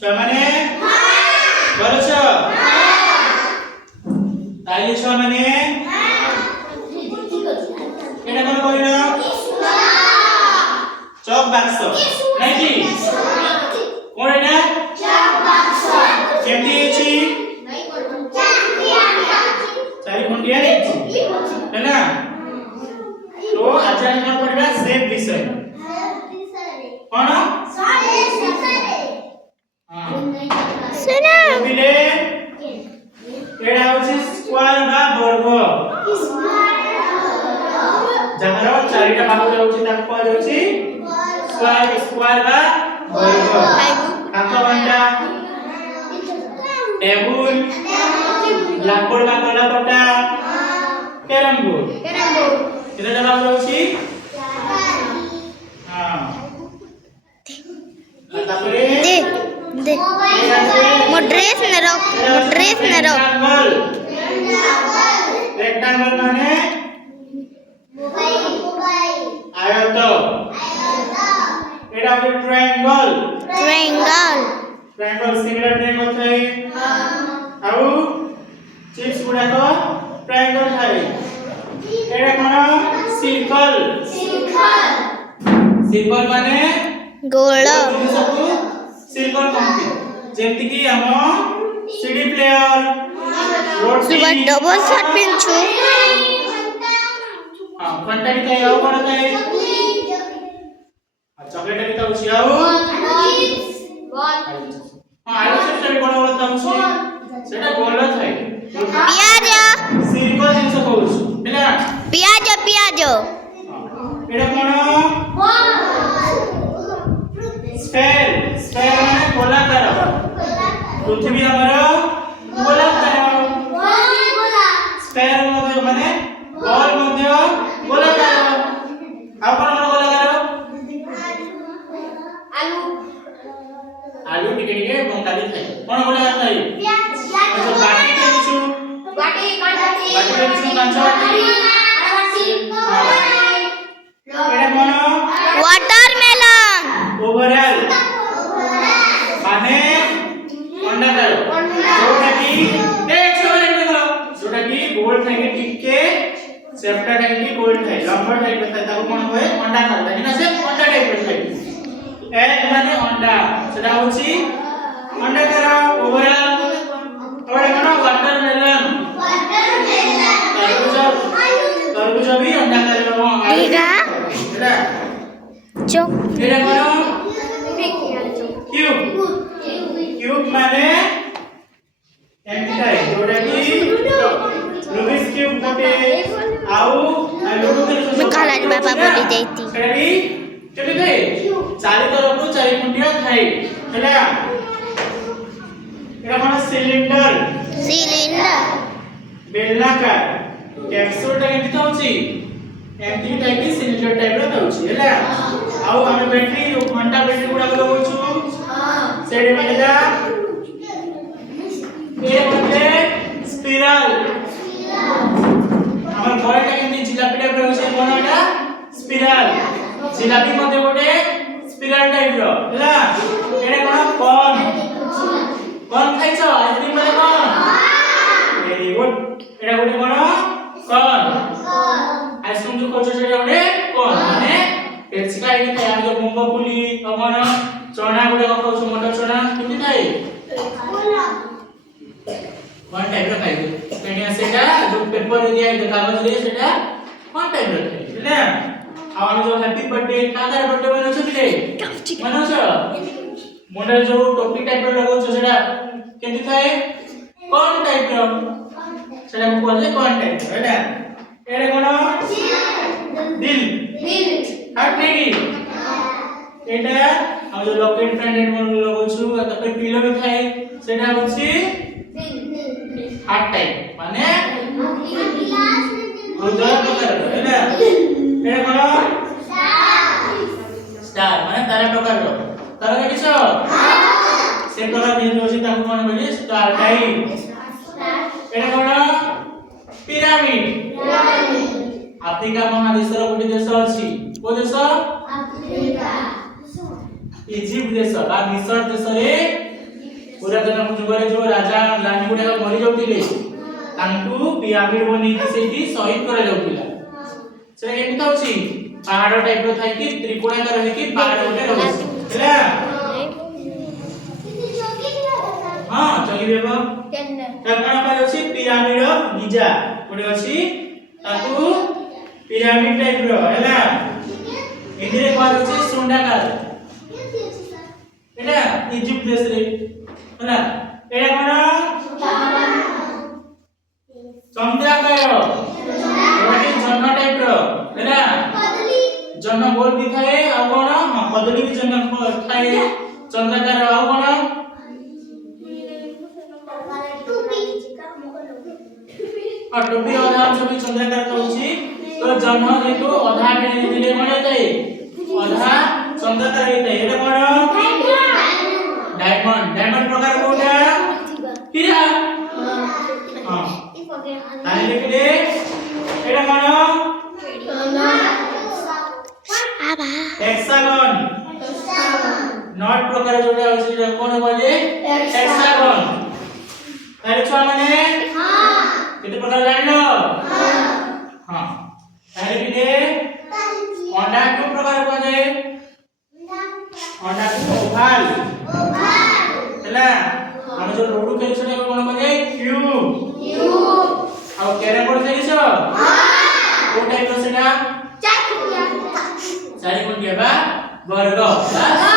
छुआ माने बोलो छ ताली छुआ माने एटा कोन कहलो चौक बाक्स नहीं कि कोन एटा चौक बाक्स केमती अछि चारि खुंटिया अछि है ना तो आज हम कोन पढिबा शेप विषय कोन सुना बिले एडा होछि स्क्वायर बा वर्ग जहारो चारिटा भाग होछि ताको कोन होछि स्क्वायर बा वर्ग काका घंटा टेबुल ब्लैकबोर्ड बा कला पट्टा कैरम बोर्ड केटा भाग होछि हां तापरे दे मो ड्रेस न रख रेक्टेंगल माने आयत एटा हो ट्रायंगल सिंगल ट्रायंगल थाई आउ चिप्स गुडा को ट्रायंगल थाई एटा कोन सर्कल माने गोल सर्कल कहते जेमति कि हम सीडी प्लेयर रोटी डबल शर्ट पिनछु हां घंटा भी थाई आउ कोन थाई चॉकलेट भी तो उसी आउ हां आलू चिप्स भी कोन बोलता हूं सेटा गोल थाई प्याज सर्कल जिंस कहउछु हैला प्याज एटा कोन स्फेयर माने गोलाकार पृथ्वी हमरो गोलाकार स्फेयर माने बॉल मध्ये गोलाकार आ कोन गोलाकार आलू टिके बंकाली थाई कोन गोलाकार थाई बाटी केछु बाटी केछु कांचवाटी एटा कोन वाटरमेलन ओवरऑल माने अंडाकार जोटा की गोल थाके टिके सेप्टा टाइप की गोल थाए लंबा टाइप थाए ताको कोन होय अंडाकार थाए ना से अंडा टाइप थाए एग माने अंडा सेटा होची अंडाकार ओवरऑल तोडे कोन वाटरमेलन तरबूज भी अंडाकार हो एगा एटा चोक एटा कोन क्यूब माने एमटी थाए जोटा की रूबिक्स क्यूब गोटे आउ लूडो खेल मैं कालाज बाबा बोली जाईती सेटा भी केते थाए चारि तरफ चारि खुंटिया थाए हैला एटा कोन सिलिंडर बेलनाकार कैप्सूल टा केमती होची एमटी टाइप की सिलिंडर टाइप रो होची हैला आउ हम बैटरी घंटा बैटरी गुडा लगौछु सेडे मिलदा ए मध्ये स्पाइरल हमर घरटा केमती जिलापी टाइप रो होची कोनटा स्पाइरल जिलापी मध्ये गोटे स्पाइरल टाइप रो हैला एटा कोन खाइछ आइसक्रीम मध्ये कोन वेरी गुड एटा गोटे कोन आइसक्रीम जो खाइछ सेटा गोटे कोन माने पेप्सी का इने हम जो मूंगफली हमन चना गुडे खाउछ मटर चना किति थाए वन टाइप रो खाइ पेनिया सेटा जो पेपर दिया कागज दिए सेटा वन टाइप रो खाइ हैला आ हम जो हैप्पी बर्थडे काकर बर्थडे बनछ बिले मनछ मुंडे जो टोपी टाइप रो लगौछ सेटा केति थाए कोन टाइप रो सेटा को कहले कोन टाइप हैला एरे कोन दिल हार्ट नहीं एटा हम जो लॉकेट फ्रेंड मन लगौछु त पिलो भी थाए सेटा होछि हार्ट टाइप माने हृदय प्रकार हैला एटा कोन स्टार माने तारा प्रकार रो तारा देखिছো से प्रकार जे होछि ताको कोन बोली स्टार टाइप एटा कोन पिरामिड आफ्रिका महादेश रो गोटे देश अछि को देश आफ्रिका इजिप्ट देश आ मिस्र देश रे पुरातन जुगरे जो राजा रानी गुडा मरि जाउतिले तांकु पिरामिड बनी कि सेठी शहीद करा जाउतिला से केमता होची पहाड़ टाइप रो थाई कि त्रिकोणाकार रही कि पहाड़ गोटे रहउची हैला हां चली बेबो तकना पर होची पिरामिड गिजा कोडे होची ताकु पिरामिड टाइप रो हैला इधरे पर होची सुंडाकार एटा इजिप्ट देश रे हैला एटा कोन चंद्राकार एटा जन्म टाइप रो हैला जन्म गोल भी थाए आ कोन कदली भी जन्म थाए चंद्राकार आ कोन और टोपी अधा अंश भी चंद्राकार कहूची तो जन्म जेतु अधा के दिले कोन हेतै अधा चंद्राकार हेतै एटा कोन डायमंड डायमंड प्रकार कोटा हीरा हां ताई लिखले एटा कोन आबा हेक्सागन नॉट प्रकार जोटा होची कोन बोले हेक्सागन ताई छुआ माने हां केते प्रकार जानलो हां ताई लिखले अंडा क्यों प्रकार को जाए अंडा को ओभाल हैला हम जो लूडो खेल छने कोन को जाए क्यूब आ कैरम बोर्ड खेलिस हां को टाइप रो सेटा चारि कोन के बा वर्ग बस